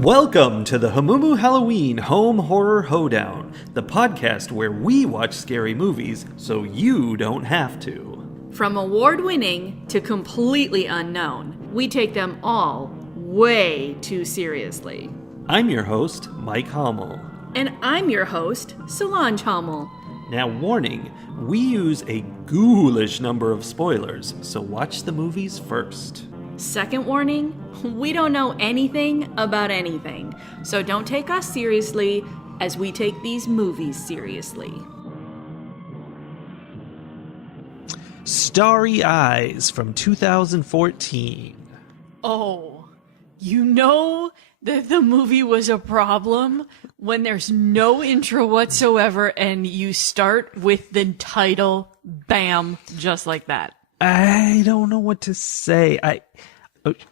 Welcome to the Hamumu Halloween Home Horror Hoedown, the podcast where we watch scary movies so you don't have to. From award-winning to completely unknown, we take them all way too seriously. I'm your host, Mike Hummel. And I'm your host, Solange Hummel. Now, warning, we use a ghoulish number of spoilers, so watch the movies first. Second warning, we don't know anything about anything, so don't take us seriously as we take these movies seriously. Starry Eyes from 2014. Oh, you know that the movie was a problem when there's no intro whatsoever and you start with the title, bam, just like that. I don't know what to say.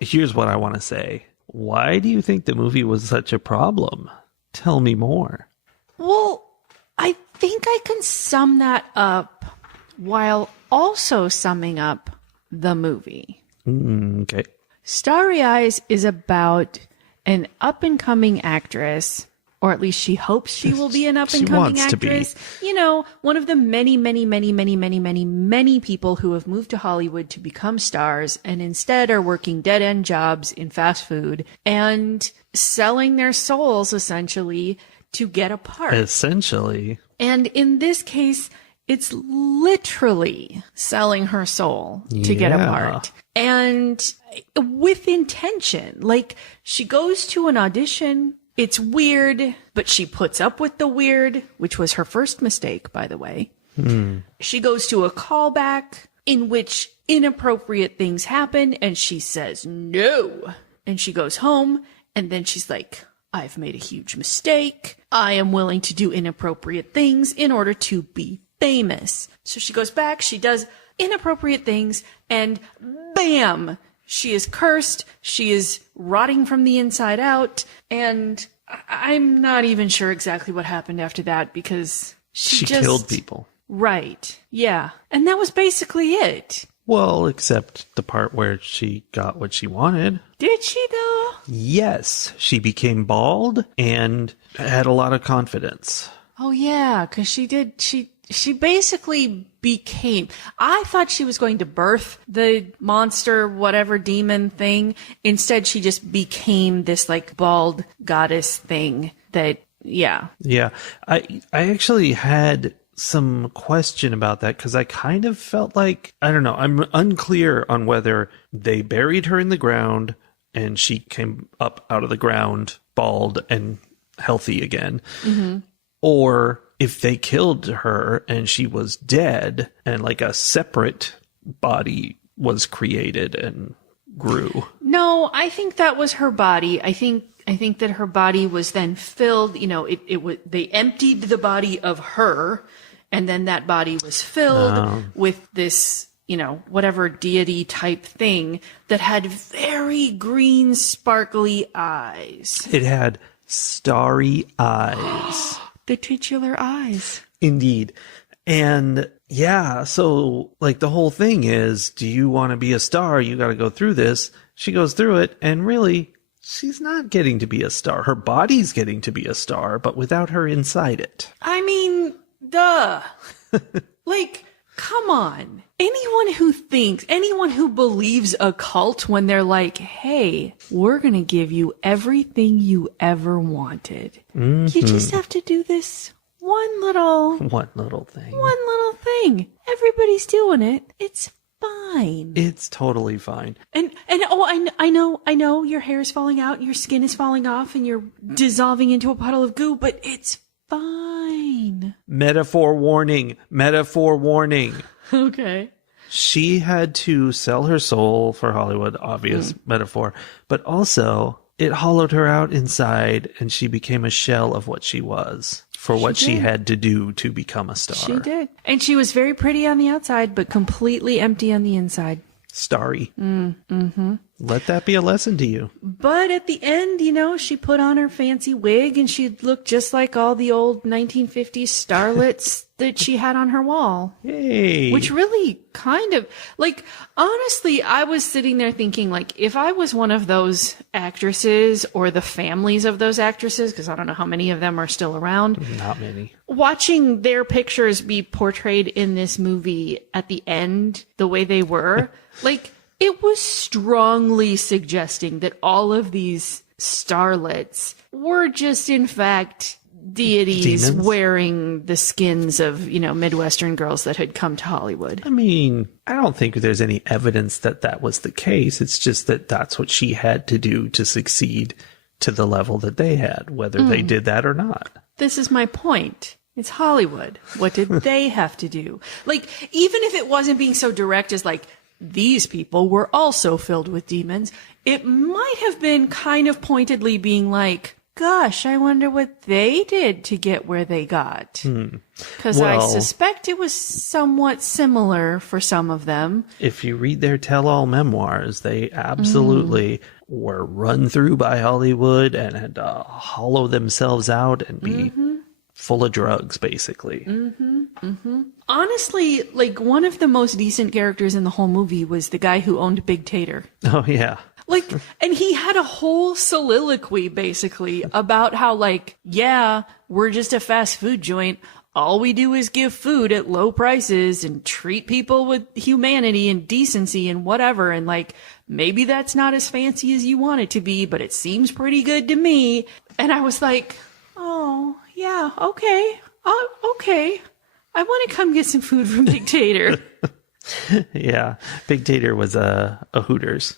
Here's what I want to say. Why do you think the movie was such a problem? Tell me more. Well, I think I can sum that up while also summing up the movie. Okay. Starry Eyes is about an up-and-coming actress, or at least she hopes she will be an up-and-coming actress. You know, one of the many people who have moved to Hollywood to become stars and instead are working dead-end jobs in fast food and selling their souls, essentially, to get a part. Essentially. And in this case, it's literally selling her soul to get a part. And with intention. Like, she goes to an audition. It's weird, but she puts up with the weird, which was her first mistake, by the way. She goes to a callback in which inappropriate things happen, and she says no. And she goes home, and then she's like, I've made a huge mistake. I am willing to do inappropriate things in order to be famous. So she goes back, she does inappropriate things, and bam! She is cursed, she is rotting from the inside out, and I'm not even sure exactly what happened after that because she just killed people. Right. Yeah. And that was basically it. Well, except the part where she got what she wanted. Did she, though? Yes. She became bald and had a lot of confidence. Oh, yeah, because she basically became... I thought she was going to birth the monster, whatever demon thing. Instead, she just became this, like, bald goddess thing that, yeah. Yeah. I actually had some question about that because I kind of felt like, I don't know, I'm unclear on whether they buried her in the ground and she came up out of the ground bald and healthy again. Mm-hmm. Or if they killed her and she was dead and like a separate body was created and grew. No, I think that was her body. I think that her body was then filled, you know, they emptied the body of her, and then that body was filled with this, you know, whatever deity type thing that had very green, sparkly eyes. It had starry eyes. The titular eyes. Indeed. And yeah, so like the whole thing is, do you want to be a star? You got to go through this. She goes through it, and really, she's not getting to be a star. Her body's getting to be a star, but without her inside it. I mean, duh. Like, come on. Anyone who believes a cult when they're like, hey, we're going to give you everything you ever wanted. Mm-hmm. You just have to do this one little thing. Everybody's doing it. It's fine. It's totally fine. And I know your hair is falling out, your skin is falling off, and you're dissolving into a puddle of goo, but it's fine. Metaphor warning. Okay. She had to sell her soul for Hollywood, obvious metaphor, but also it hollowed her out inside and she became a shell of what she was for what she had to do to become a star. She did. And she was very pretty on the outside, but completely empty on the inside. Starry. Mm-hmm. Let that be a lesson to you. But at the end, she put on her fancy wig and she looked just like all the old 1950s starlets that she had on her wall. Hey. Which really kind of, honestly, I was sitting there thinking, if I was one of those actresses or the families of those actresses, because I don't know how many of them are still around. Not many. Watching their pictures be portrayed in this movie at the end, the way they were, it was strongly suggesting that all of these starlets were just, in fact, deities Demons? wearing the skins of, Midwestern girls that had come to Hollywood. I mean, I don't think there's any evidence that that was the case. It's just that that's what she had to do to succeed to the level that they had, whether they did that or not. This is my point. It's Hollywood. What did they have to do? Even if it wasn't being so direct as these people were also filled with demons, it might have been kind of pointedly being gosh, I wonder what they did to get where they got. Because I suspect it was somewhat similar for some of them. If you read their tell-all memoirs, they absolutely were run through by Hollywood and had to hollow themselves out and be full of drugs, basically. Honestly, one of the most decent characters in the whole movie was the guy who owned Big Tater. Oh, yeah. And he had a whole soliloquy, basically, about how, yeah, we're just a fast food joint. All we do is give food at low prices and treat people with humanity and decency and whatever. And, maybe that's not as fancy as you want it to be, but it seems pretty good to me. And I was like, oh, yeah, okay. Okay. I want to come get some food from Big Tater. Yeah. Big Tater was a Hooters,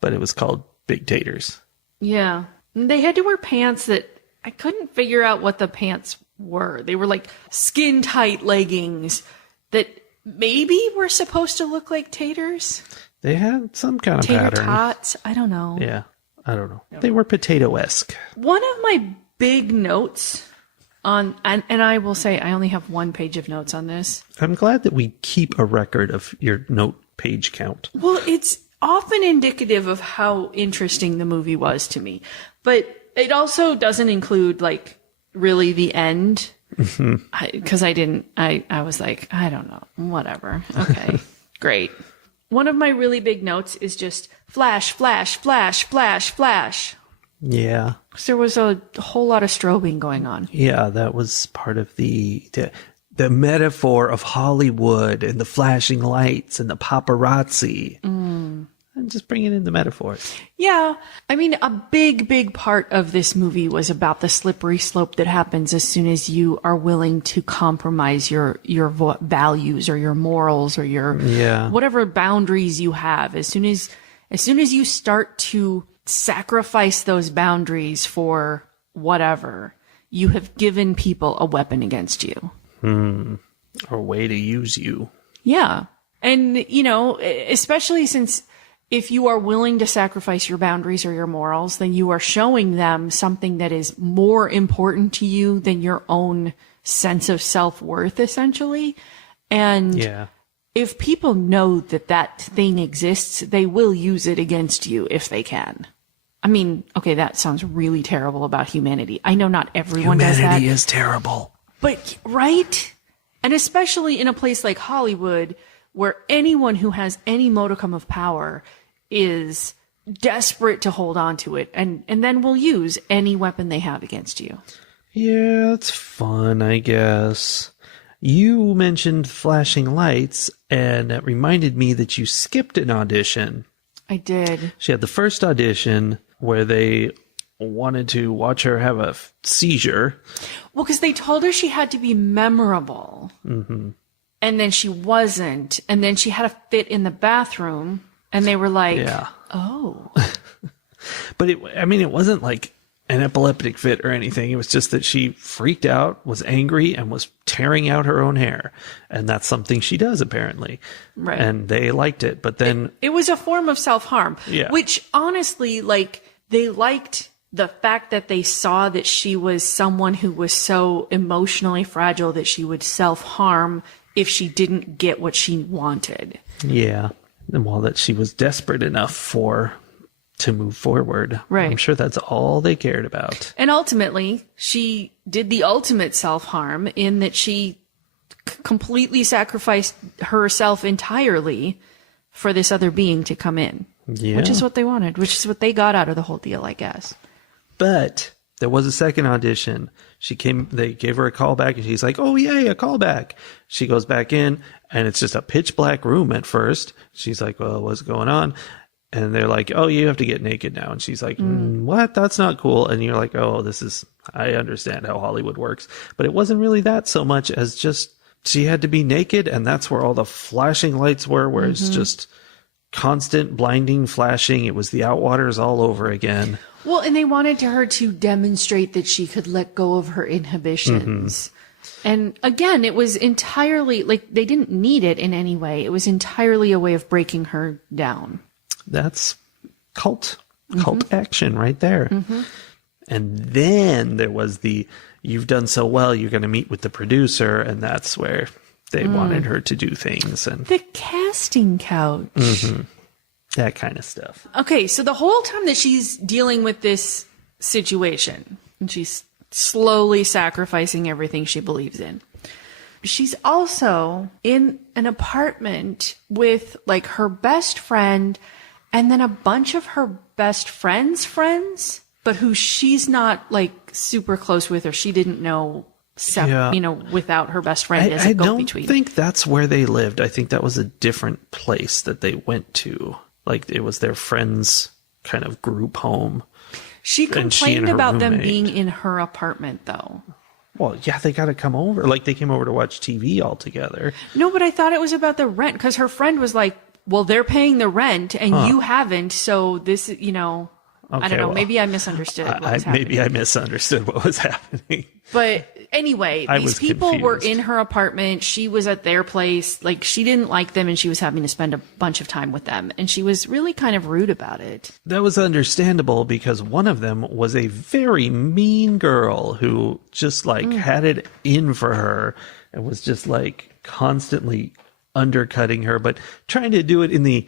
but it was called Big Taters. Yeah. And they had to wear pants that I couldn't figure out what the pants were. They were skin tight leggings that maybe were supposed to look like taters. They had some kind of Tater pattern. tots. I don't know. Yeah. I don't know. They were potato-esque. One of my big notes and I will say I only have 1 page of notes on this. I'm glad that we keep a record of your note page count. Well, it's often indicative of how interesting the movie was to me. But it also doesn't include, really the end. Because I was like, I don't know. Whatever. Okay. Great. One of my really big notes is just flash, flash, flash, flash, flash. Yeah. There was a whole lot of strobing going on. Yeah, that was part of the metaphor of Hollywood and the flashing lights and the paparazzi. I'm just bringing in the metaphors. Yeah. I mean, a big, big part of this movie was about the slippery slope that happens as soon as you are willing to compromise your values or your morals or your whatever boundaries you have. As soon as you start to sacrifice those boundaries for whatever, you have given people a weapon against you. Or a way to use you. Yeah. And, especially since if you are willing to sacrifice your boundaries or your morals, then you are showing them something that is more important to you than your own sense of self-worth, essentially. And if people know that thing exists, they will use it against you if they can. I mean, okay, that sounds really terrible about humanity. I know not everyone does that. Humanity is terrible. But, right? And especially in a place like Hollywood, where anyone who has any modicum of power is desperate to hold on to it and then will use any weapon they have against you. Yeah, it's fun, I guess. You mentioned flashing lights, and it reminded me that you skipped an audition. I did. She had the first audition where they wanted to watch her have a seizure. Well, because they told her she had to be memorable. Mm-hmm. And then she wasn't. And then she had a fit in the bathroom. And they were like, oh. But it wasn't like an epileptic fit or anything. It was just that she freaked out, was angry, and was tearing out her own hair. And that's something she does, apparently. Right. And they liked it. But then it was a form of self-harm. Yeah. Which, honestly, they liked the fact that they saw that she was someone who was so emotionally fragile that she would self-harm if she didn't get what she wanted. Yeah. And while that she was desperate enough for to move forward. Right. I'm sure that's all they cared about. And ultimately, she did the ultimate self-harm in that she completely sacrificed herself entirely for this other being to come in. Yeah. Which is what they wanted, which is what they got out of the whole deal, I guess. But there was a second audition. They gave her a call back, and she's like, oh, yay, a call back. She goes back in, and it's just a pitch black room at first. She's like, well, what's going on? And they're like, oh, you have to get naked now. And she's like, what? That's not cool. And you're like, oh, I understand how Hollywood works. But it wasn't really that so much as just she had to be naked, and that's where all the flashing lights were, where it's just constant blinding flashing. It was the Outwaters all over again. Well, and they wanted her to demonstrate that she could let go of her inhibitions. And again, it was entirely like they didn't need it in any way. It was entirely a way of breaking her down. That's cult action right there. And then there was you've done so well, you're going to meet with the producer, and that's where they wanted her to do things. And the casting couch. That kind of stuff. Okay, so the whole time that she's dealing with this situation, and she's slowly sacrificing everything she believes in, she's also in an apartment with like her best friend and then a bunch of her best friends, but who she's not like super close with, or she didn't know, without her best friend as a go-between. I don't think that's where they lived. I think that was a different place that they went to. Like it was their friend's kind of group home. She complained about them being in her apartment, though. Well, yeah, they got to come over. Like they came over to watch TV all together. No, but I thought it was about the rent, because her friend was like, well, they're paying the rent and you haven't. So this, okay, I don't know. Well, maybe I misunderstood what was happening. Maybe I misunderstood what was happening. But anyway, these people confused. were in her apartment. She was at their place. Like, she didn't like them, and she was having to spend a bunch of time with them. And she was really kind of rude about it. That was understandable, because one of them was a very mean girl who just had it in for her and was just like constantly undercutting her, but trying to do it in the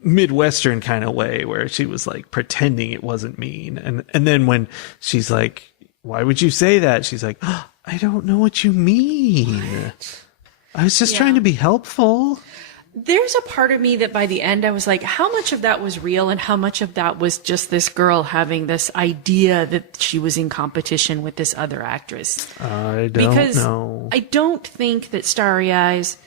Midwestern kind of way where she was like pretending it wasn't mean. And then when she's like, why would you say that? She's like, oh, I don't know what you mean. What? I was just trying to be helpful. There's a part of me that by the end I was like, how much of that was real and how much of that was just this girl having this idea that she was in competition with this other actress? I don't know. I don't think that Starry Eyes,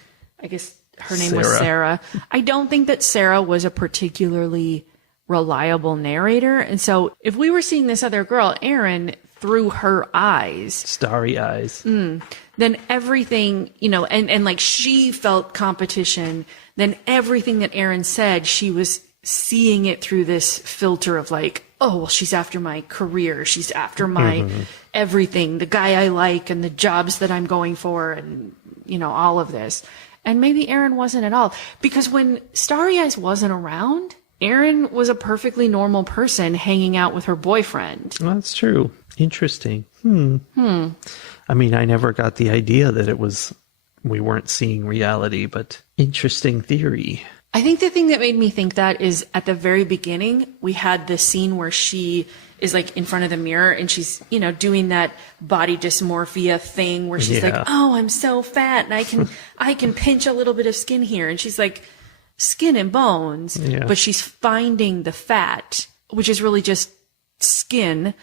I guess her name was Sarah. I don't think that Sarah was a particularly reliable narrator. And so if we were seeing this other girl, Erin, through her eyes, Starry Eyes, then everything, and like she felt competition, then everything that Erin said, she was seeing it through this filter of like, oh, well, she's after my career. She's after my everything, the guy I like and the jobs that I'm going for and, all of this. And maybe Erin wasn't at all, because when Starry Eyes wasn't around, Erin was a perfectly normal person hanging out with her boyfriend. Well, that's true. Interesting. I mean, I never got the idea that we weren't seeing reality, but interesting theory. I think the thing that made me think that is at the very beginning, we had this scene where she is like in front of the mirror and she's, doing that body dysmorphia thing where she's like, oh, I'm so fat and I can pinch a little bit of skin here. And she's like, skin and bones, but she's finding the fat, which is really just skin.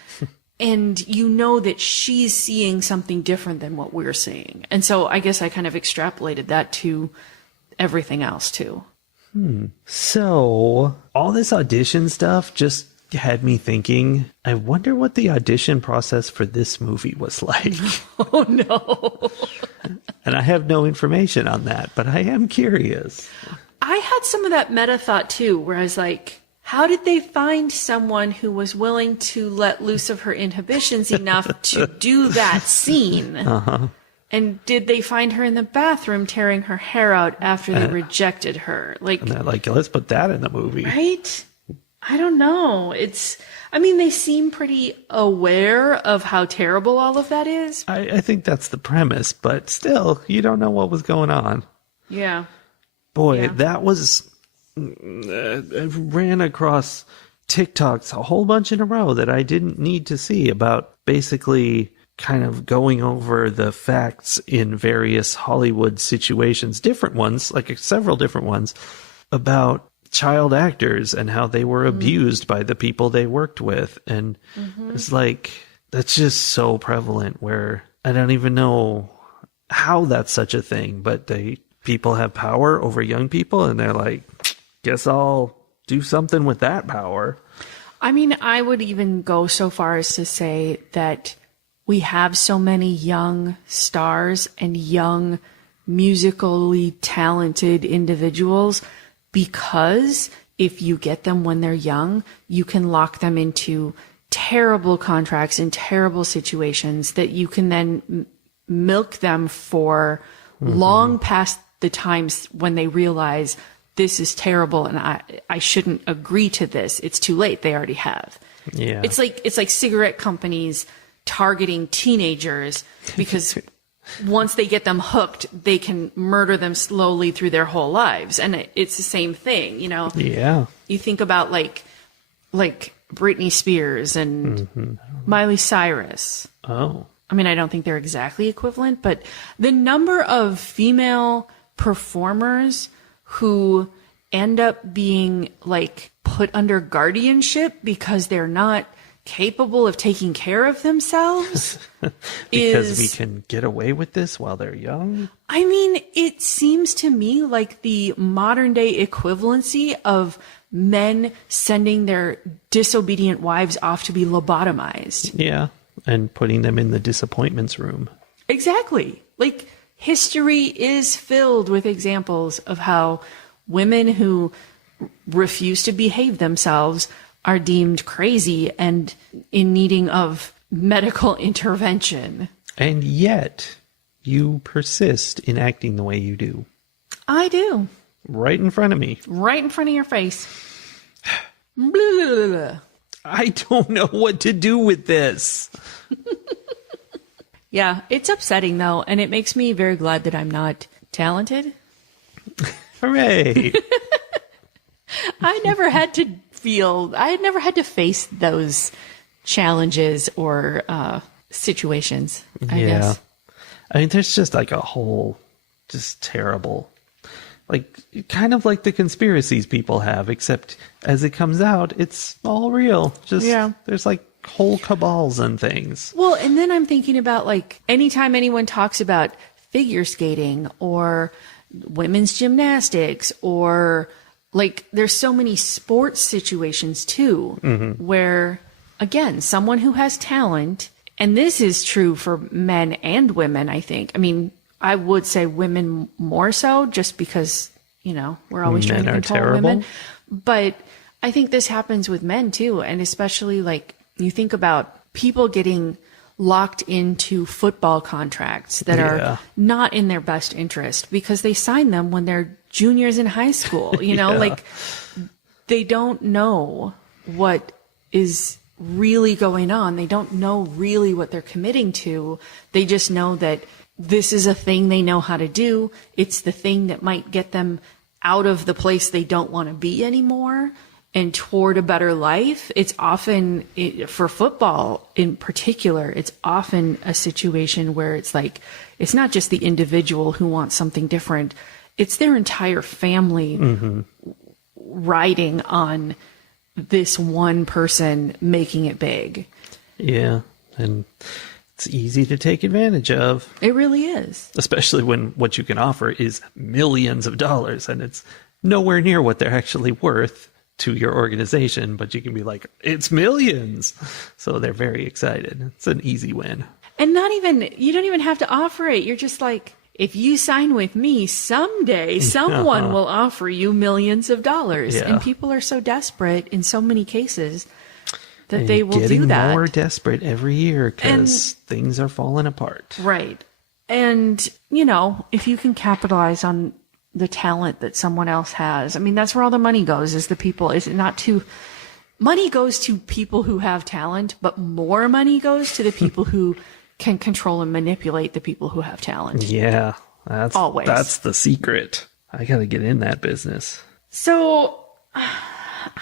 And that she's seeing something different than what we're seeing. And so I guess I kind of extrapolated that to everything else too. So all this audition stuff just had me thinking, I wonder what the audition process for this movie was like. Oh no. And I have no information on that, but I am curious. I had some of that meta thought too, where I was like, how did they find someone who was willing to let loose of her inhibitions enough to do that scene? And did they find her in the bathroom tearing her hair out after they rejected her? And they're like, let's put that in the movie. Right? I don't know. They seem pretty aware of how terrible all of that is. I think that's the premise, but still, you don't know what was going on. Yeah. Boy, that was... I ran across TikToks a whole bunch in a row that I didn't need to see about basically kind of going over the facts in various Hollywood situations, different ones, like several different ones, about child actors and how they were abused by the people they worked with. And it's like, that's just so prevalent where I don't even know how that's such a thing, but people have power over young people and they're like, guess I'll do something with that power. I mean, I would even go so far as to say that we have so many young stars and young musically talented individuals because if you get them when they're young, you can lock them into terrible contracts and terrible situations that you can then milk them for long past the times when they realize this is terrible and I shouldn't agree to this. It's too late. They already have. Yeah. It's like cigarette companies targeting teenagers because once they get them hooked, they can murder them slowly through their whole lives. And it's the same thing, you know? Yeah. You think about like Britney Spears and Miley Cyrus. Oh. I mean, I don't think they're exactly equivalent, but the number of female performers who end up being like put under guardianship because they're not capable of taking care of themselves because we can get away with this while they're young. I mean, it seems to me like the modern day equivalency of men sending their disobedient wives off to be lobotomized. Yeah. And putting them in the disappointments room. Exactly. Like, history is filled with examples of how women who refuse to behave themselves are deemed crazy and in needing of medical intervention. And yet, you persist in acting the way you do. I do. Right in front of me. Right in front of your face. Blah, blah, blah. I don't know what to do with this. Yeah, it's upsetting though, and it makes me very glad that I'm not talented. Hooray. I never had to face those challenges or situations, I guess. I mean, there's just like a whole, just terrible, like kind of like the conspiracies people have, except as it comes out, it's all real. Just, there's like whole cabals and things. Well, and then I'm thinking about like anytime anyone talks about figure skating or women's gymnastics or like there's so many sports situations too, where again, someone who has talent, and this is true for men and women, I think. I mean, I would say women more so just because, you know, we're always trying to control women. But I think this happens with men too. And especially like you think about people getting locked into football contracts that are not in their best interest because they sign them when they're juniors in high school, you know, like they don't know what is really going on. They don't know really what they're committing to. They just know that this is a thing they know how to do. It's the thing that might get them out of the place they don't want to be anymore and toward a better life. It's often, for football in particular, it's often a situation where it's like, it's not just the individual who wants something different. It's their entire family riding on this one person making it big. Yeah. And it's easy to take advantage of. It really is. Especially when what you can offer is millions of dollars and it's nowhere near what they're actually worth to your organization, but you can be like, it's millions. So they're very excited. It's an easy win. And you don't even have to offer it. You're just like, if you sign with me, someday someone will offer you millions of dollars. And people are so desperate in so many cases that they will do that. Getting more desperate every year because things are falling apart. Right. And, you know, if you can capitalize on the talent that someone else has, I mean, that's where all the money goes, is the people. Is it not to... Money goes to people who have talent, but more money goes to the people who can control and manipulate the people who have talent. Yeah, that's the secret. I got to get in that business. So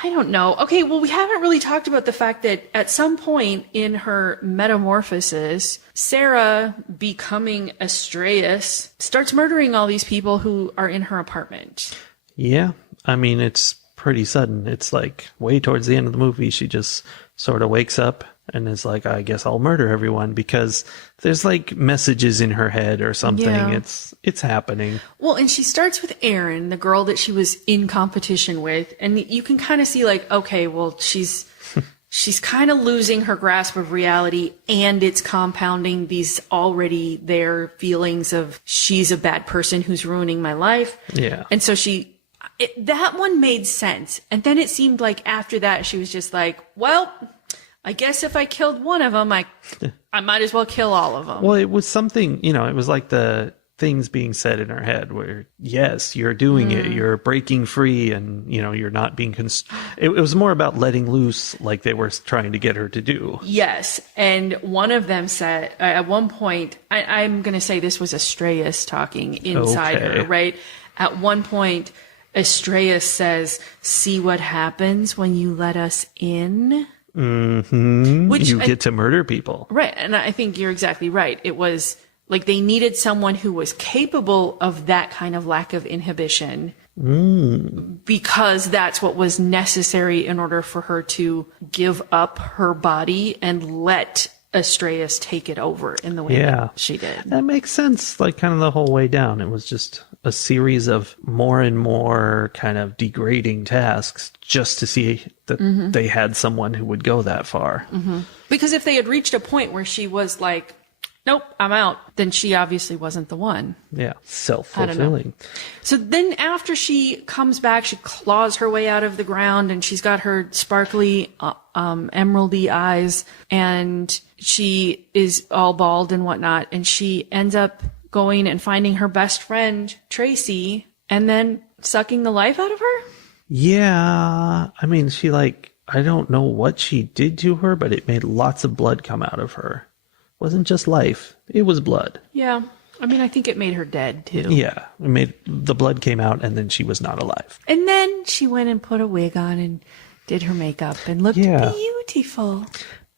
I don't know. Okay, well, we haven't really talked about the fact that at some point in her metamorphosis, Sarah, becoming Astraeus, starts murdering all these people who are in her apartment. Yeah. I mean, it's pretty sudden. It's like way towards the end of the movie, she just sort of wakes up and is like, I guess I'll murder everyone, because there's like messages in her head or something. Yeah. It's happening. Well, and she starts with Erin, the girl that she was in competition with, and you can kind of see like, okay, well, she's kind of losing her grasp of reality, and it's compounding these already there feelings of she's a bad person who's ruining my life. Yeah. And so that one made sense. And then it seemed like after that, she was just like, well, I guess if I killed one of them, I might as well kill all of them. Well, it was something, it was like the things being said in her head where, yes, you're doing it, you're breaking free, and, you're not being, it was more about letting loose like they were trying to get her to do. Yes. And one of them said, at one point, I'm going to say this was Astraeus talking inside her, right? At one point, Astraeus says, see what happens when you let us in? Mm-hmm. Which you get to murder people. Right. And I think you're exactly right. It was like they needed someone who was capable of that kind of lack of inhibition because that's what was necessary in order for her to give up her body and let Astraeus take it over in the way that she did. That makes sense. Like kind of the whole way down. It was just a series of more and more kind of degrading tasks just to see that they had someone who would go that far. Mm-hmm. Because if they had reached a point where she was like, nope, I'm out, then she obviously wasn't the one. Yeah. Self-fulfilling. So then after she comes back, she claws her way out of the ground and she's got her sparkly, emeraldy eyes, and she is all bald and whatnot. And she ends up going and finding her best friend, Tracy, and then sucking the life out of her? Yeah. I mean, I don't know what she did to her, but it made lots of blood come out of her. It wasn't just life. It was blood. Yeah. I mean, I think it made her dead, too. Yeah. The blood came out, and then she was not alive. And then she went and put a wig on and did her makeup and looked beautiful.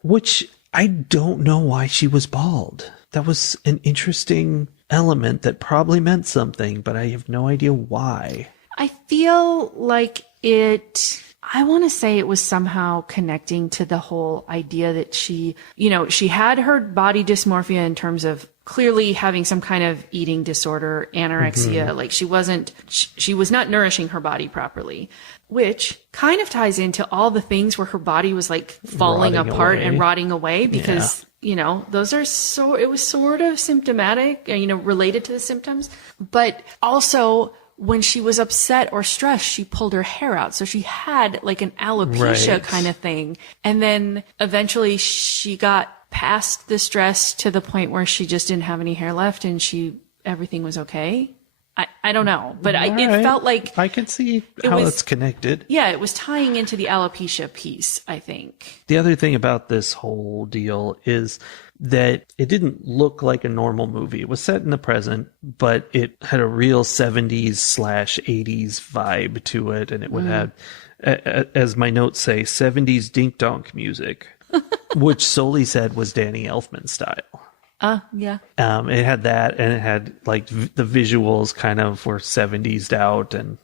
Which I don't know why she was bald. That was an interesting element that probably meant something, but I have no idea why. I feel like I want to say it was somehow connecting to the whole idea that she had her body dysmorphia in terms of clearly having some kind of eating disorder, anorexia. Mm-hmm. Like she was not nourishing her body properly, which kind of ties into all the things where her body was like falling apart and rotting away because, it was sort of symptomatic, related to the symptoms, but also when she was upset or stressed, she pulled her hair out. So she had like an alopecia kind of thing. And then eventually she got past the stress to the point where she just didn't have any hair left and everything was okay. I don't know, but it felt like I can see how it's connected. Yeah, it was tying into the alopecia piece, I think. The other thing about this whole deal is that it didn't look like a normal movie. It was set in the present, but it had a real 70s/80s vibe to it. And it would have, as my notes say, 70s dink donk music, which Soli said was Danny Elfman style. Yeah. It had that, and it had like the visuals kind of were 70s out, and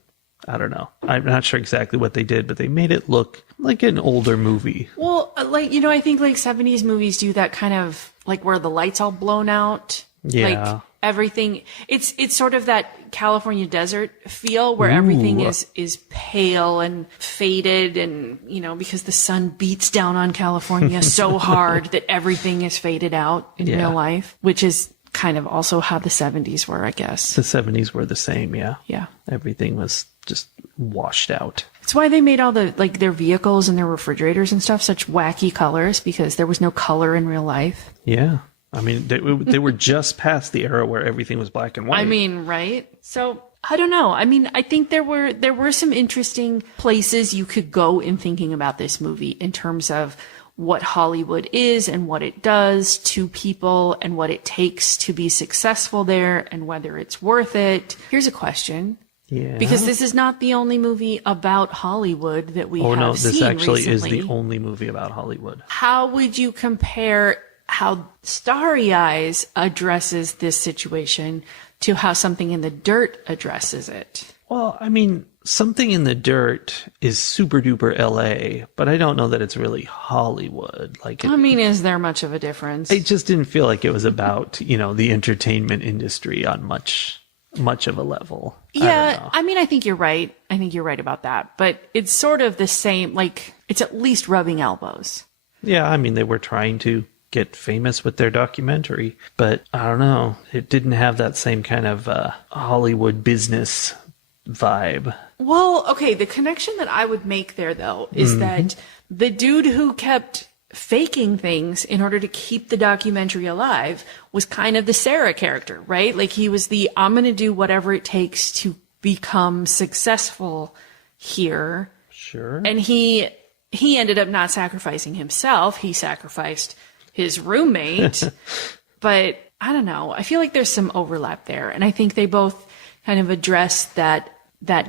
I don't know. I'm not sure exactly what they did, but they made it look like an older movie. Well, I think like 70s movies do that kind of like where the lights all blown out. Yeah. Like everything, it's sort of that California desert feel where everything is pale and faded and, because the sun beats down on California so hard that everything is faded out in real life, which is kind of also how the 70s were, I guess. The 70s were the same, yeah. Yeah. Everything was just washed out. That's why they made all the, like, their vehicles and their refrigerators and stuff such wacky colors, because there was no color in real life. Yeah. I mean, they were just past the era where everything was black and white. I mean, right? So, I don't know. I mean, I think there were some interesting places you could go in thinking about this movie in terms of what Hollywood is and what it does to people and what it takes to be successful there and whether it's worth it. Here's a question. Yeah. Because this is not the only movie about Hollywood that we have no, this seen actually recently. is the only movie about Hollywood. How would you compare how Starry Eyes addresses this situation to how Something in the Dirt addresses it? Well, I mean, Something in the Dirt is super duper LA, but I don't know that it's really Hollywood. Like, I mean, is there much of a difference? it just didn't feel like it was about, the entertainment industry on much of a level. Yeah, I mean, I think you're right. I think you're right about that. But it's sort of the same, like, it's at least rubbing elbows. Yeah, I mean, they were trying to get famous with their documentary, but I don't know. It didn't have that same kind of Hollywood business vibe. Well, okay, the connection that I would make there, though, is that the dude who kept faking things in order to keep the documentary alive was kind of the Sarah character, right? Like, he was the, I'm going to do whatever it takes to become successful here. Sure. And he ended up not sacrificing himself. He sacrificed his roommate. But I don't know. I feel like there's some overlap there. And I think they both kind of address that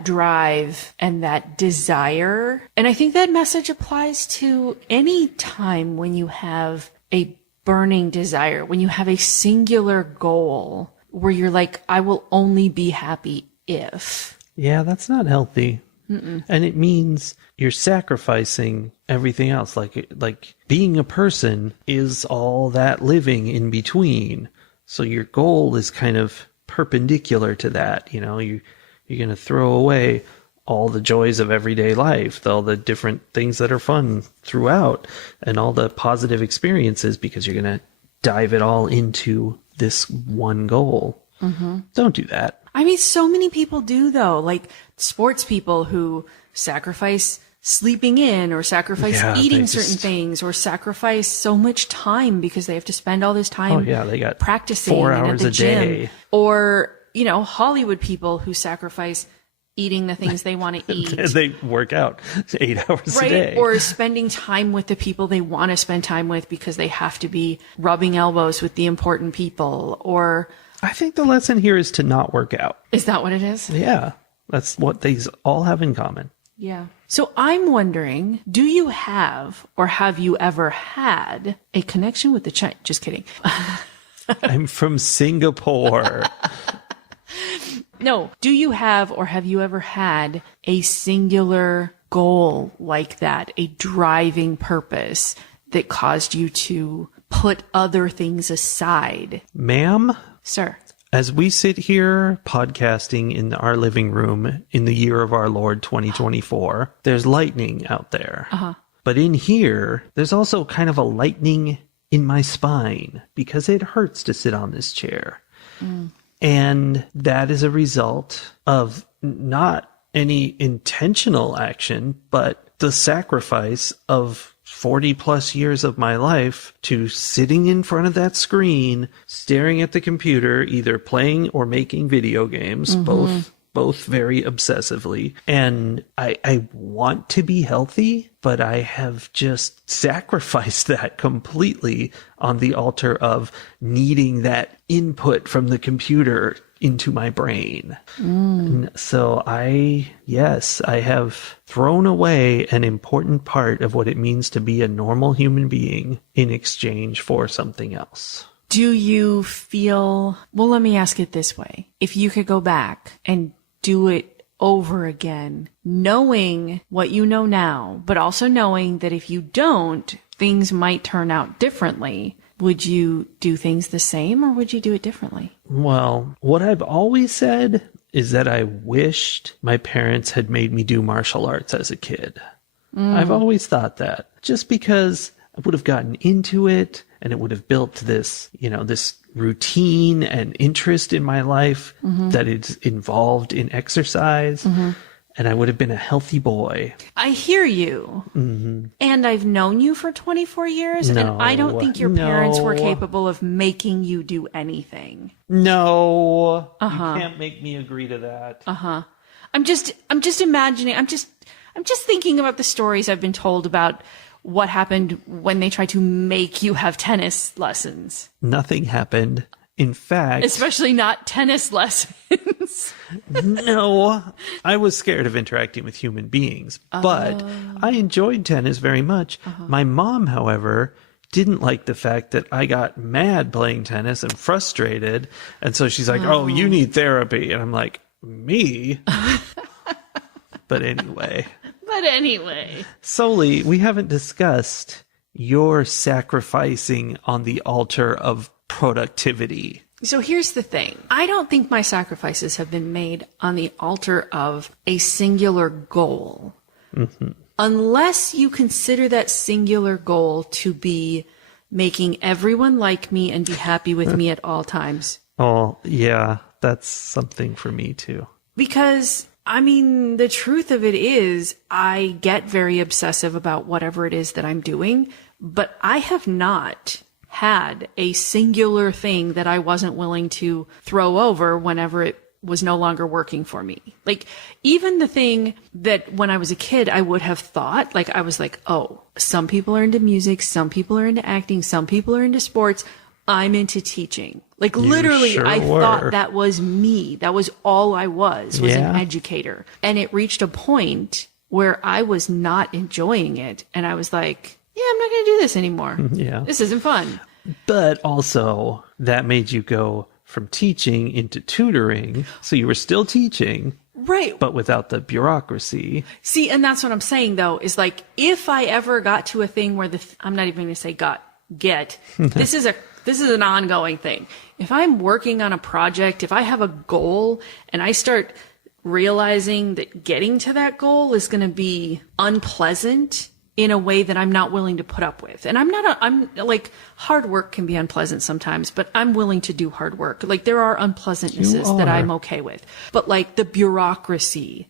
drive and that desire. And I think that message applies to any time when you have a burning desire, when you have a singular goal where you're like, I will only be happy if. Yeah, that's not healthy. Mm-mm. And it means you're sacrificing everything else. Like being a person is all that living in between. So your goal is kind of perpendicular to that. You're going to throw away all the joys of everyday life, all the different things that are fun throughout, and all the positive experiences, because you're going to dive it all into this one goal. Mm-hmm. Don't do that. I mean, so many people do, though, like sports people who sacrifice sleeping in or sacrifice eating certain things or sacrifice so much time because they have to spend all this time they got practicing 4 and hours at the a gym. day. Or, Hollywood people who sacrifice eating the things they want to eat. They work out 8 hours right? a day. Or spending time with the people they want to spend time with because they have to be rubbing elbows with the important people. Or I think the lesson here is to not work out. Is that what it is? Yeah. That's what these all have in common. Yeah. So I'm wondering, do you have or have you ever had a connection with the China? Just kidding. I'm from Singapore. No. Do you have or have you ever had a singular goal like that, a driving purpose that caused you to put other things aside? Ma'am? Sir. As we sit here podcasting in our living room in the year of our Lord 2024, there's lightning out there. Uh-huh. But in here, there's also kind of a lightning in my spine because it hurts to sit on this chair. Mm. And that is a result of not any intentional action, but the sacrifice of 40 plus years of my life to sitting in front of that screen, staring at the computer, either playing or making video games, both very obsessively. And I want to be healthy, but I have just sacrificed that completely on the altar of needing that input from the computer into my brain. And so I have thrown away an important part of what it means to be a normal human being in exchange for something else. Do you feel, well, let me ask it this way. If you could go back and do it over again, knowing what you know now, but also knowing that if you don't, things might turn out differently, would you do things the same or would you do it differently? Well, what I've always said is that I wished my parents had made me do martial arts as a kid. I've always thought that, just because I would have gotten into it and it would have built this, this routine and interest in my life that is involved in exercise. And I would have been a healthy boy. I hear you. And I've known you for 24 years, and I don't think your parents were capable of making you do anything. No. You can't make me agree to that. I'm just imagining, I'm just thinking about the stories I've been told about what happened when they tried to make you have tennis lessons. Nothing happened In fact, Especially not tennis lessons. no, I was scared of interacting with human beings, but I enjoyed tennis very much. My mom, however, didn't like the fact that I got mad playing tennis and frustrated. And so she's like, oh, you need therapy. And I'm like, me? But anyway. Soli, we haven't discussed your sacrificing on the altar of productivity. So here's the thing. I don't think my sacrifices have been made on the altar of a singular goal. Unless you consider that singular goal to be making everyone like me and be happy with me at all times. Oh, yeah, that's something for me too. Because, I mean, the truth of it is I get very obsessive about whatever it is that I'm doing, but I have not had a singular thing that I wasn't willing to throw over whenever it was no longer working for me. Like, even the thing that when I was a kid, I would have thought, like, I was like, oh, some people are into music, some people are into acting, some people are into sports. I'm into teaching. Like, literally, sure I were. thought that was me. That was all I was an educator. And it reached a point where I was not enjoying it. And I was like, yeah, I'm not going to do this anymore. Yeah. This isn't fun. But also, that made you go from teaching into tutoring. So you were still teaching. Right. But without the bureaucracy. See, and that's what I'm saying, though, is like, if I ever got to a thing where I'm not even going to say get, this is an ongoing thing. If I'm working on a project, if I have a goal and I start realizing that getting to that goal is going to be unpleasant in a way that I'm not willing to put up with. And I'm like, hard work can be unpleasant sometimes, but I'm willing to do hard work. Like, there are unpleasantnesses that I'm okay with. But like, the bureaucracy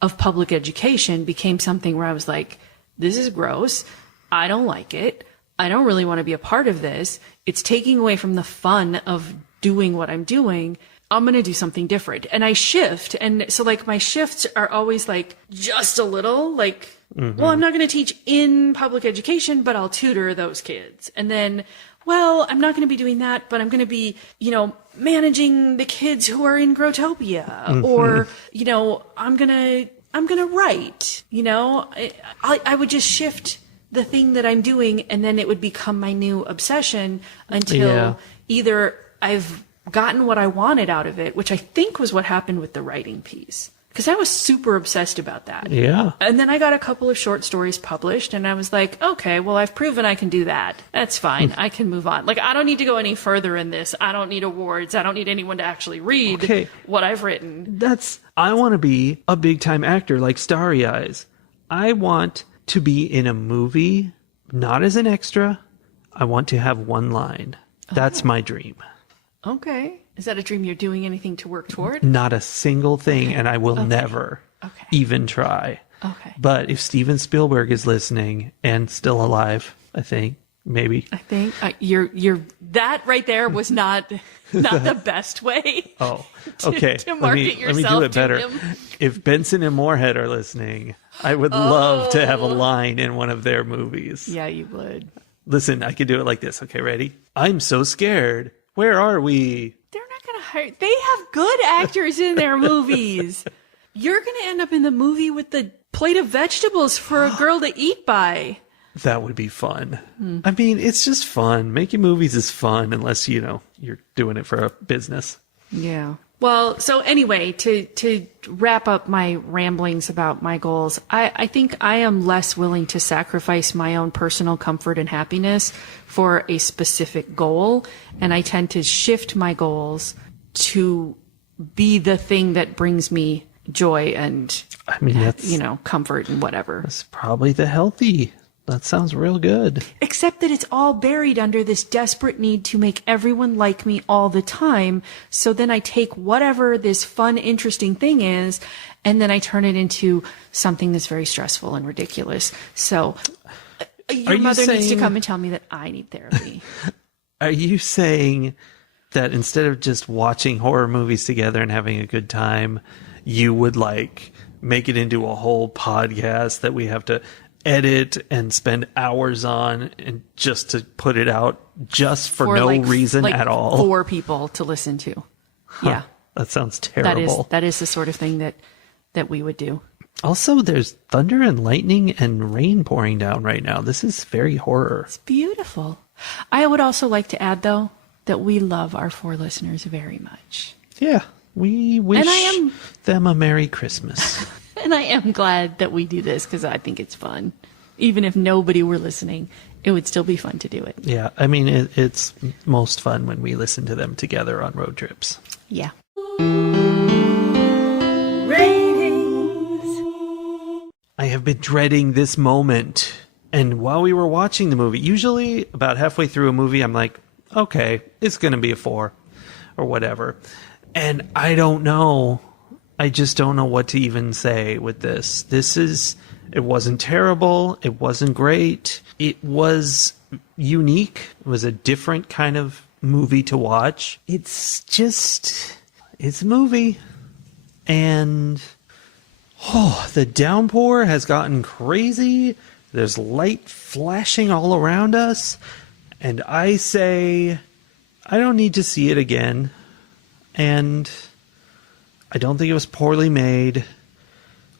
of public education became something where I was like, this is gross. I don't like it. I don't really want to be a part of this. It's taking away from the fun of doing what I'm doing. I'm going to do something different. And I shift. And so like, my shifts are always like just a little like, well, I'm not going to teach in public education, but I'll tutor those kids. And then, well, I'm not going to be doing that, but I'm going to be, managing the kids who are in Growtopia, or, I'm going to write, I would just shift the thing that I'm doing, and then it would become my new obsession until either I've gotten what I wanted out of it, which I think was what happened with the writing piece. Because I was super obsessed about that. Yeah. And then I got a couple of short stories published, and I was like, okay, well, I've proven I can do that. That's fine. I can move on. Like, I don't need to go any further in this. I don't need awards. I don't need anyone to actually read what I've written. I want to be a big time actor like Starry Eyes. I want to be in a movie, not as an extra. I want to have one line. That's my dream. Okay. Is that a dream you're doing anything to work toward? Not a single thing, and I will never even try. Okay. But if Steven Spielberg is listening and still alive, I think, maybe. I think you're that right there was not the best way. Oh, okay. to market yourself. Let me do it better. Him. If Benson and Moorhead are listening, I would love to have a line in one of their movies. Yeah, you would. Listen, I could do it like this. Okay, ready? I'm so scared. Where are we? They're not going to hire. They have good actors in their movies. You're going to end up in the movie with the plate of vegetables for a girl to eat by. That would be fun. I mean, it's just fun. Making movies is fun unless, you're doing it for a business. Yeah. Well, so anyway, to wrap up my ramblings about my goals, I think I am less willing to sacrifice my own personal comfort and happiness for a specific goal. And I tend to shift my goals to be the thing that brings me joy and, comfort and whatever. That's probably the healthy. That sounds real good. Except that it's all buried under this desperate need to make everyone like me all the time. So then I take whatever this fun, interesting thing is, and then I turn it into something that's very stressful and ridiculous. So your mother needs to come and tell me that I need therapy. Are you saying that instead of just watching horror movies together and having a good time, you would make it into a whole podcast that we have to edit and spend hours on, and just to put it out just for no like, reason like at all. 4 people to listen to. Yeah. That sounds terrible. That is the sort of thing that we would do. Also, there's thunder and lightning and rain pouring down right now. This is very horror. It's beautiful. I would also like to add, though, that we love our 4 listeners very much. Yeah, we wish them a Merry Christmas. And I am glad that we do this because I think it's fun. Even if nobody were listening, it would still be fun to do it. Yeah, I mean, it's most fun when we listen to them together on road trips. Yeah. I have been dreading this moment. And while we were watching the movie, usually about halfway through a movie, I'm like, okay, it's going to be a 4 or whatever. And I don't know. I just don't know what to even say with this. It wasn't terrible. It wasn't great. It was unique. It was a different kind of movie to watch. It's a movie. And the downpour has gotten crazy. There's light flashing all around us. And I say, I don't need to see it again. And I don't think it was poorly made.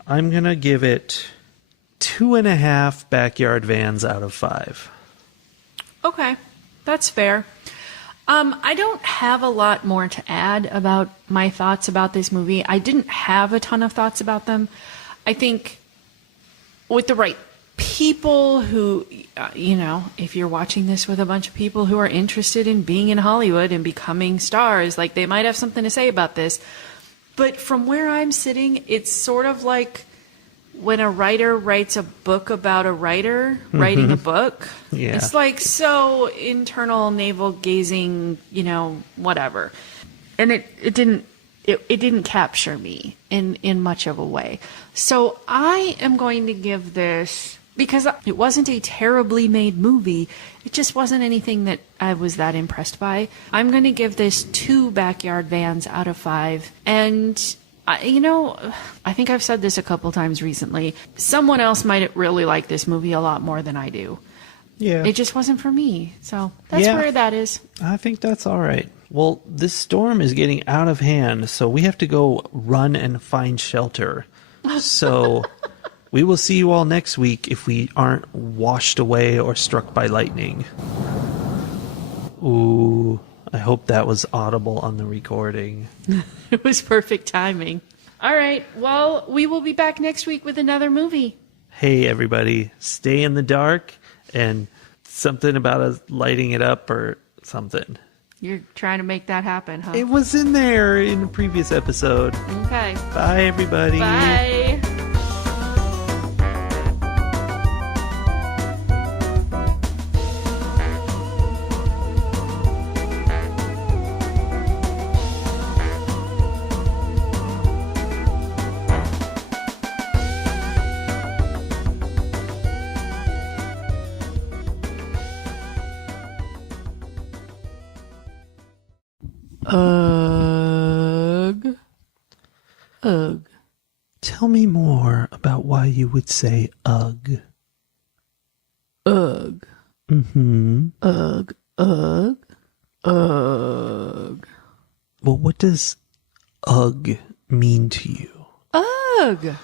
I'm going to give it 2.5 backyard vans out of 5. Okay, that's fair. I don't have a lot more to add about my thoughts about this movie. I didn't have a ton of thoughts about them. I think with the right people who, if you're watching this with a bunch of people who are interested in being in Hollywood and becoming stars, like they might have something to say about this. But from where I'm sitting, it's sort of like when a writer writes a book about a writer writing a book. Yeah. It's like so internal, navel gazing, whatever. And it didn't capture me in much of a way. So I am going to give this, because it wasn't a terribly made movie, it just wasn't anything that I was that impressed by. I'm going to give this 2 backyard vans out of 5. And I think I've said this a couple times recently. Someone else might really like this movie a lot more than I do. Yeah. It just wasn't for me. So that's where that is. I think that's all right. Well, this storm is getting out of hand, so we have to go run and find shelter. So we will see you all next week if we aren't washed away or struck by lightning. Ooh, I hope that was audible on the recording. It was perfect timing. All right. Well, we will be back next week with another movie. Hey, everybody, stay in the dark and something about us lighting it up or something. You're trying to make that happen, huh? It was in there in a previous episode. Okay. Bye, everybody. Bye. Ugh. Tell me more about why you would say ugh. Ugh. Mm-hmm. Ugh. Ugh. Ugh. Well, what does ugh mean to you? Ugh.